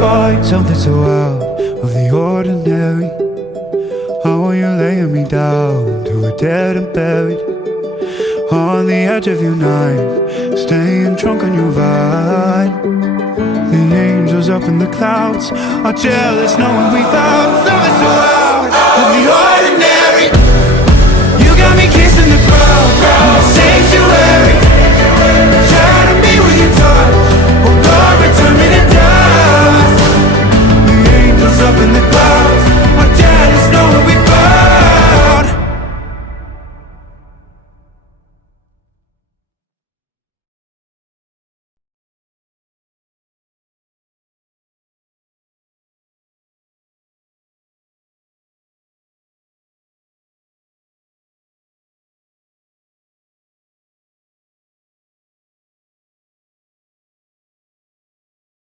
find something so out of the ordinary. How are you laying me down to a dead and buried on the edge of your night, staying drunk on your vine. The angels up in the clouds are jealous knowing we found something so out of the ordinary. You got me kissing the ground in the sanctuary, trying to be with your touch.